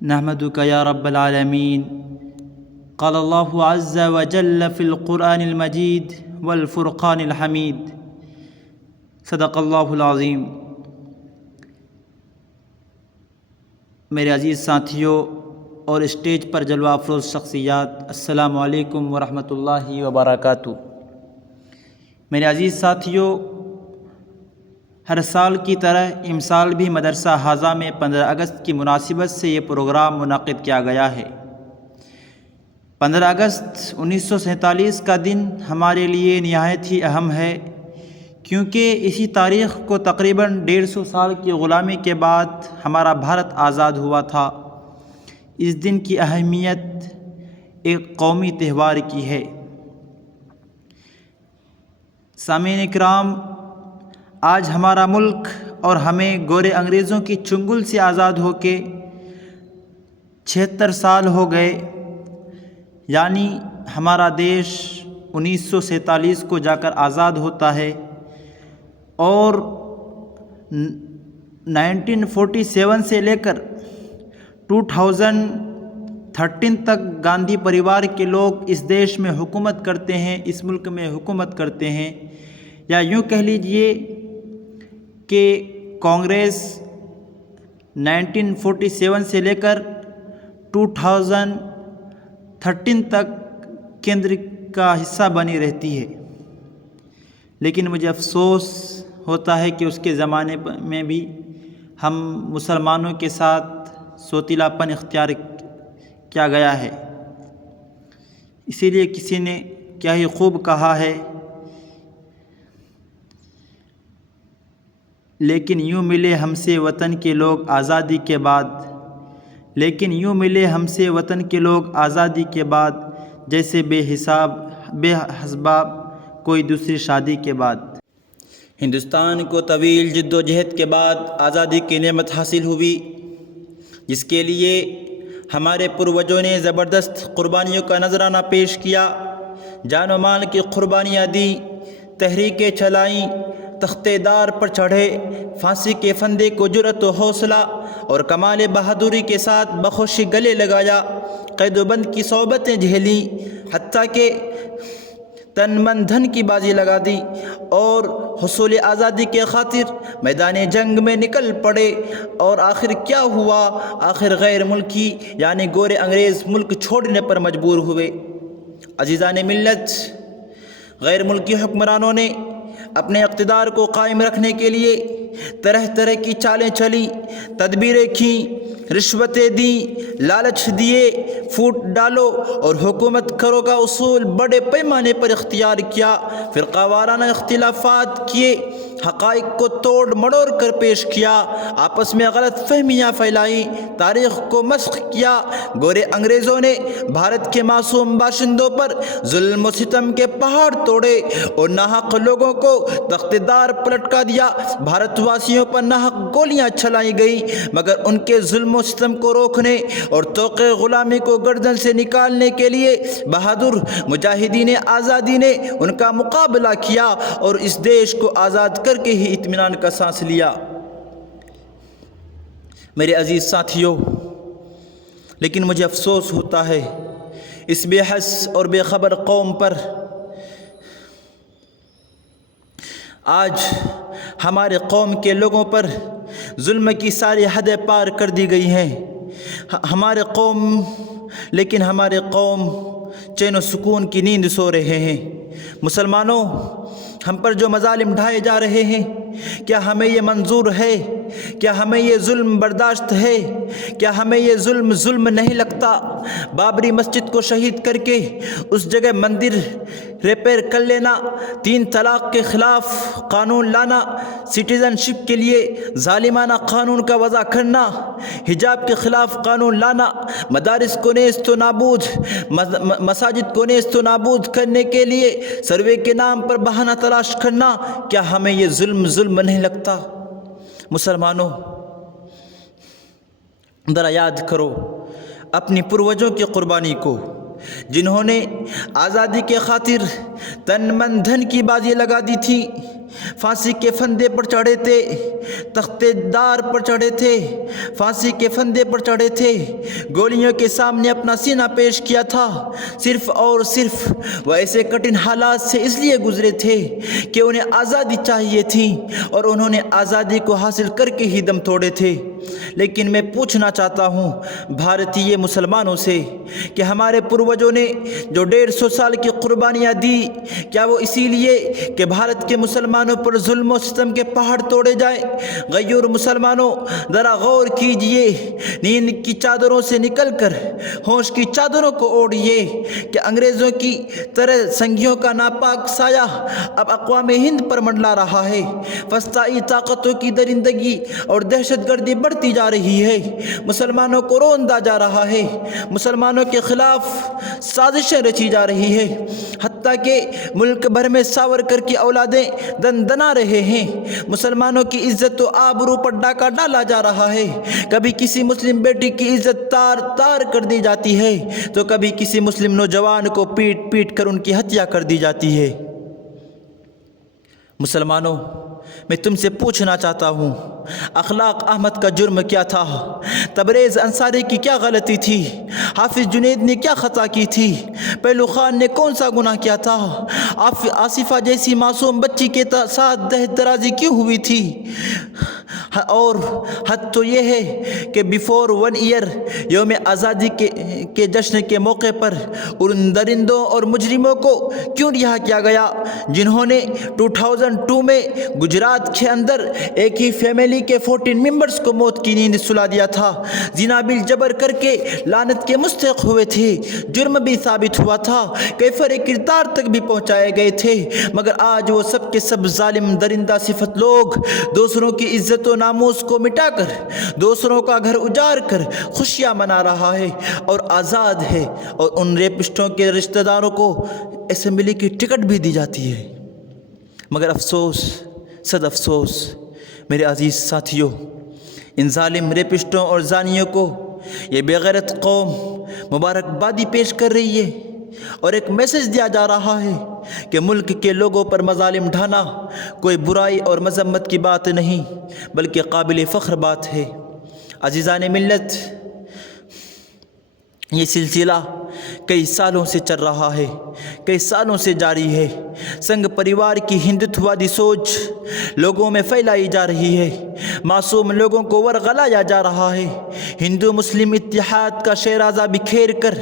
نحمدک یا رب العالمین قال اللہ عز وجل فی القرآن المجید والفرقان الحمید صدق اللہ العظیم۔ میرے عزیز ساتھیوں اور اسٹیج پر جلوہ افروز شخصیات، السلام علیکم ورحمۃ اللہ وبرکاتہ۔ میرے عزیز ساتھیوں، ہر سال کی طرح امسال بھی مدرسہ حاضہ میں 15 اگست کی مناسبت سے یہ پروگرام منعقد کیا گیا ہے۔ 15 اگست 1947 کا دن ہمارے لیے نہایت ہی اہم ہے، کیونکہ اسی تاریخ کو تقریباً 150 سال کی غلامی کے بعد ہمارا بھارت آزاد ہوا تھا۔ اس دن کی اہمیت ایک قومی تہوار کی ہے۔ سامعین کرام، آج ہمارا ملک اور ہمیں گورے انگریزوں کی چنگل سے آزاد ہو کے 76 سال ہو گئے، یعنی ہمارا دیش 1947 کو جا کر آزاد ہوتا ہے، اور 1947 سے لے کر 2013 تک گاندھی پریوار کے لوگ اس دیش میں حکومت کرتے ہیں، اس ملک میں حکومت کرتے ہیں، یا یوں کہہ لیجئے کہ کانگریس 1947 سے لے کر 2013 تک کیندر کا حصہ بنی رہتی ہے۔ لیکن مجھے افسوس ہوتا ہے کہ اس کے زمانے میں بھی ہم مسلمانوں کے ساتھ سوتیلا پن اختیار کیا گیا ہے۔ اسی لیے کسی نے کیا ہی خوب کہا ہے، لیکن یوں ملے ہم سے وطن کے لوگ آزادی کے بعد، لیکن یوں ملے ہم سے وطن کے لوگ آزادی کے بعد، جیسے بے حسباب کوئی دوسری شادی کے بعد۔ ہندوستان کو طویل جد و جہد کے بعد آزادی کی نعمت حاصل ہوئی، جس کے لیے ہمارے پروجوں نے زبردست قربانیوں کا نذرانہ پیش کیا، جان و مال کی قربانیاں دیں، تحریکیں چلائیں، تختے دار پر چڑھے، پھانسی کے پھندے کو جرأت و حوصلہ اور کمال بہادری کے ساتھ بخوشی گلے لگایا، قید و بند کی صعوبتیں جھیلیں، حتیٰ کہ تن من دھن کی بازی لگا دی، اور حصول آزادی کے خاطر میدان جنگ میں نکل پڑے۔ اور آخر کیا ہوا؟ آخر غیر ملکی یعنی گورے انگریز ملک چھوڑنے پر مجبور ہوئے۔ عزیزان ملت، غیر ملکی حکمرانوں نے اپنے اقتدار کو قائم رکھنے کے لیے طرح طرح کی چالیں چلیں، تدبیریں کیں، رشوتیں دیں، لالچ دیے، پھوٹ ڈالو اور حکومت کرو کا اصول بڑے پیمانے پر اختیار کیا، فرقہ وارانہ اختلافات کیے، حقائق کو توڑ مڑوڑ کر پیش کیا، آپس میں غلط فہمیاں پھیلائیں، تاریخ کو مسخ کیا۔ گورے انگریزوں نے بھارت کے معصوم باشندوں پر ظلم و ستم کے پہاڑ توڑے اور ناحق لوگوں کو تخت دار پر لٹکا دیا۔ بھارت واسیوں پر ناحق گولیاں چلائی گئیں، مگر ان کے ظلم و ستم کو روکنے اور طوق غلامی کو گردن سے نکالنے کے لیے بہادر مجاہدین آزادی نے ان کا مقابلہ کیا اور اس دیش کو آزاد کر کے ہی اطمینان کا سانس لیا۔ میرے عزیز ساتھیوں، لیکن مجھے افسوس ہوتا ہے اس بے حس اور بے خبر قوم پر۔ آج ہمارے قوم کے لوگوں پر ظلم کی ساری حدیں پار کر دی گئی ہیں۔ ہمارے قوم چین و سکون کی نیند سو رہے ہیں۔ مسلمانوں، ہم پر جو مظالم ڈھائے جا رہے ہیں، کیا ہمیں یہ منظور ہے؟ کیا ہمیں یہ ظلم برداشت ہے؟ کیا ہمیں یہ ظلم نہیں لگتا؟ بابری مسجد کو شہید کر کے اس جگہ مندر ریپیئر کر لینا، 3 طلاق کے خلاف قانون لانا، سٹیزن شپ کے لیے ظالمانہ قانون کا وضع کرنا، حجاب کے خلاف قانون لانا، مدارس کو نیست و نابود، مساجد کو نیست و نابود کرنے کے لیے سروے کے نام پر بہانہ تلاش کرنا، کیا ہمیں یہ ظلم نہیں لگتا؟ مسلمانوں، ذرا یاد کرو اپنی پروجوں کی قربانی کو، جنہوں نے آزادی کے خاطر تن من دھن کی بازی لگا دی تھی، پھانسی کے پھندے پر چڑھے تھے، تختے دار پر چڑھے تھے، پھانسی کے پھندے پر چڑھے تھے، گولیوں کے سامنے اپنا سینہ پیش کیا تھا، صرف اور صرف وہ ایسے کٹھن حالات سے اس لیے گزرے تھے کہ انہیں آزادی چاہیے تھی اور انہوں نے آزادی کو حاصل کر کے ہی دم توڑے تھے۔ لیکن میں پوچھنا چاہتا ہوں بھارتی مسلمانوں سے کہ ہمارے پروجوں نے جو 150 سال کی قربانیاں دی، کیا وہ اسی لیے کہ بھارت کے مسلمانوں پر ظلم و ستم کے پہاڑ توڑے جائیں؟ غیور مسلمانوں، ذرا غور کیجئے، نیند کی چادروں سے نکل کر ہوش کی چادروں کو اوڑھیے کہ انگریزوں کی طرح سنگیوں کا ناپاک سایہ اب اقوام ہند پر منڈلا رہا ہے۔ وسطائی طاقتوں کی درندگی اور دہشت گردی بڑھتی جا رہی ہے، مسلمانوں کو روندا جا رہا ہے، مسلمانوں کے خلاف سازشیں رچی جا رہی ہے، حتیٰ کہ ملک بھر میں ساورکر کی اولادیں دندنا رہے ہیں، مسلمانوں کی عزت و آبرو پر ڈاکہ ڈالا جا رہا ہے، کبھی کسی مسلم بیٹی کی عزت تار تار کر دی جاتی ہے تو کبھی کسی مسلم نوجوان کو پیٹ پیٹ کر ان کی ہتیا کر دی جاتی ہے۔ مسلمانوں، میں تم سے پوچھنا چاہتا ہوں، اخلاق احمد کا جرم کیا تھا؟ تبریز انصاری کی کیا غلطی تھی؟ حافظ جنید نے کیا خطا کی تھی؟ پہلو خان نے کون سا گناہ کیا تھا؟ آصفہ جیسی معصوم بچی کے ساتھ دہشت درازی کیوں ہوئی تھی؟ اور حد تو یہ ہے کہ بیفور 1 ایئر یوم آزادی کے جشن کے موقع پر ان درندوں اور مجرموں کو کیوں رہا کیا گیا جنہوں نے 2002 میں گجرات کے اندر ایک ہی فیملی کے 14 ممبرز کو موت کی نیند سلا دیا تھا، زنا بالجبر کر کے لعنت کے مستحق ہوئے تھے، جرم بھی ثابت ہوا تھا، کیفر کردار تک بھی پہنچائے گئے تھے، مگر آج وہ سب کے سب ظالم درندہ صفت لوگ دوسروں کی عزت و ناموس کو مٹا کر، دوسروں کا گھر اجاڑ کر خوشیاں منا رہا ہے اور آزاد ہے، اور ان ریپسٹوں کے رشتہ داروں کو اسمبلی کی ٹکٹ بھی دی جاتی ہے۔ مگر افسوس، صد افسوس میرے عزیز ساتھیوں، ان ظالم ریپسٹوں اور زانیوں کو یہ بے غیرت قوم مبارکبادی پیش کر رہی ہے اور ایک میسج دیا جا رہا ہے کہ ملک کے لوگوں پر مظالم ڈھانا کوئی برائی اور مذمت کی بات نہیں بلکہ قابل فخر بات ہے۔ عزیزان ملت، یہ سلسلہ کئی سالوں سے چل رہا ہے، کئی سالوں سے جاری ہے، سنگھ پریوار کی ہندتوادی سوچ لوگوں میں پھیلائی جا رہی ہے، معصوم لوگوں کو ورغلایا جا رہا ہے، ہندو مسلم اتحاد کا شیرازہ بکھیر کر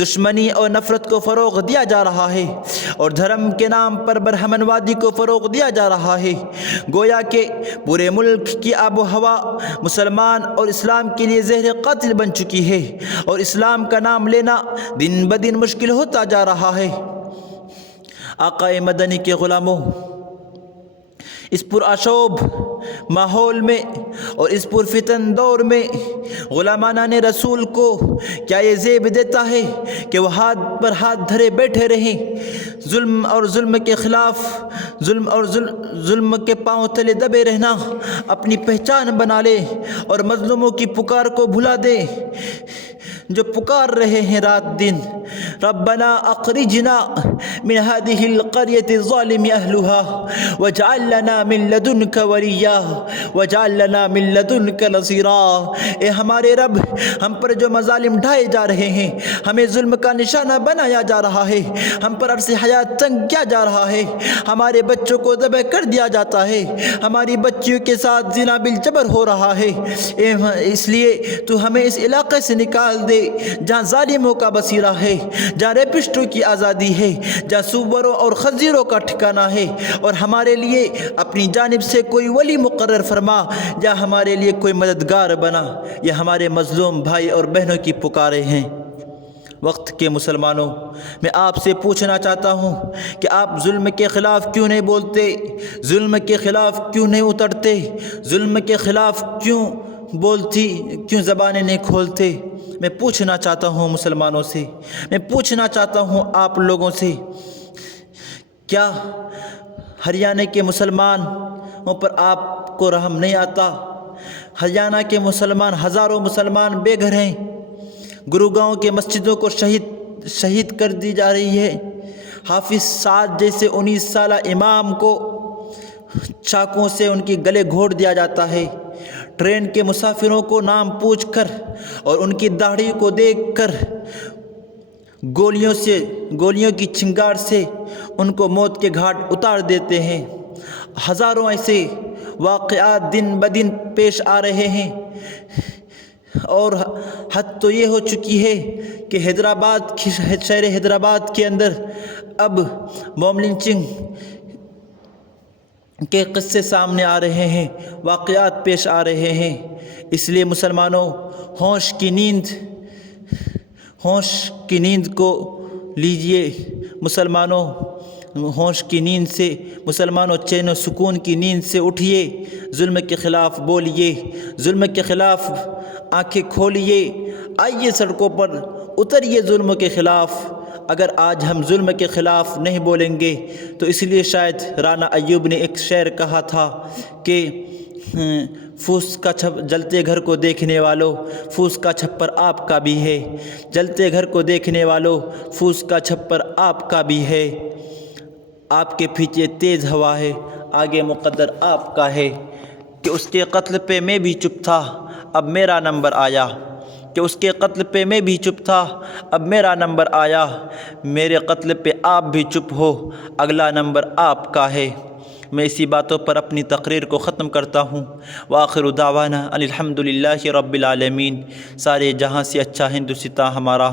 دشمنی اور نفرت کو فروغ دیا جا رہا ہے اور دھرم کے نام پر برہمنوادی کو فروغ دیا جا رہا ہے، گویا کہ پورے ملک کی آب و ہوا مسلمان اور اسلام کے لیے زہر قاتل بن چکی ہے اور اسلام کا نام لینا دن بدن مشکل ہوتا جا رہا ہے۔ آقا مدنی کے غلاموں، اس پرآشوب ماحول میں اور اس پرفتن دور میں غلامان رسول کو کیا یہ زیب دیتا ہے کہ وہ ہاتھ پر ہاتھ دھرے بیٹھے رہیں، ظلم کے خلاف ظلم کے پاؤں تلے دبے رہنا اپنی پہچان بنا لے اور مظلوموں کی پکار کو بھلا دے جو پکار رہے ہیں رات دن، ربنا اخرجنا من هذه القرية الظالم اهلها واجعل لنا من لدنك وليا واجعل لنا من لدنك نصيرا۔ اے ہمارے رب، ہم پر جو مظالم ڈھائے جا رہے ہیں، ہمیں ظلم کا نشانہ بنایا جا رہا ہے، ہم پر عرص حیات تنگ کیا جا رہا ہے، ہمارے بچوں کو ذبح کر دیا جاتا ہے، ہماری بچیوں کے ساتھ زنا بالجبر ہو رہا ہے، اس لیے تو ہمیں اس علاقے سے نکال دے جہاں ظالموں کا بسیرہ ہے، جہاں ریپسٹوں کی آزادی ہے، جہاں سوروں اور خنزیروں کا ٹھکانہ ہے، اور ہمارے لیے اپنی جانب سے کوئی ولی مقرر فرما یا ہمارے لیے کوئی مددگار بنا۔ یہ ہمارے مظلوم بھائی اور بہنوں کی پکاریں ہیں۔ وقت کے مسلمانوں، میں آپ سے پوچھنا چاہتا ہوں کہ آپ ظلم کے خلاف کیوں نہیں بولتے، ظلم کے خلاف کیوں نہیں اترتے، ظلم کے خلاف کیوں زبانیں نہیں کھولتے؟ میں پوچھنا چاہتا ہوں مسلمانوں سے، میں پوچھنا چاہتا ہوں آپ لوگوں سے، کیا ہریانہ کے مسلمانوں پر آپ کو رحم نہیں آتا؟ ہریانہ کے مسلمان، ہزاروں مسلمان بے گھر ہیں، گروگاؤں کے مسجدوں کو شہید کر دی جا رہی ہے، حافظ سعد جیسے 19 سالہ امام کو چاقوں سے ان کی گلے گھونٹ دیا جاتا ہے۔ ٹرین کے مسافروں کو نام پوچھ کر اور ان کی داڑھی کو دیکھ کر گولیوں کی چنگار سے ان کو موت کے گھاٹ اتار دیتے ہیں۔ ہزاروں ایسے واقعات دن بدن پیش آ رہے ہیں، اور حد تو یہ ہو چکی ہے کہ شہر حیدرآباد کے اندر اب موب لنچنگ کے قصے سامنے آ رہے ہیں، واقعات پیش آ رہے ہیں۔ اس لیے مسلمانوں، ہوش کی نیند کو لیجئے۔ مسلمانوں، ہوش کی نیند سے، مسلمانوں چین و سکون کی نیند سے اٹھیے، ظلم کے خلاف بولیے، ظلم کے خلاف آنکھیں کھولیے، آئیے سڑکوں پر اتریے ظلم کے خلاف۔ اگر آج ہم ظلم کے خلاف نہیں بولیں گے تو اس لیے شاید رانا ایوب نے ایک شعر کہا تھا کہ پھوس کا جلتے گھر کو دیکھنے والوں، پھوس کا چھپر آپ کا بھی ہے۔ جلتے گھر کو دیکھنے والوں، پھوس کا چھپر آپ کا بھی ہے۔ آپ کے پیچھے تیز ہوا ہے، آگے مقدر آپ کا ہے۔ کہ اس کے قتل پہ میں بھی چپ تھا، اب میرا نمبر آیا۔ کہ اس کے قتل پہ میں بھی چپ تھا، اب میرا نمبر آیا۔ میرے قتل پہ آپ بھی چپ ہو، اگلا نمبر آپ کا ہے۔ میں اسی باتوں پر اپنی تقریر کو ختم کرتا ہوں۔ وآخر دعوانا ان الحمد للہ رب العالمین۔ سارے جہاں سے اچھا ہندوستان ہمارا۔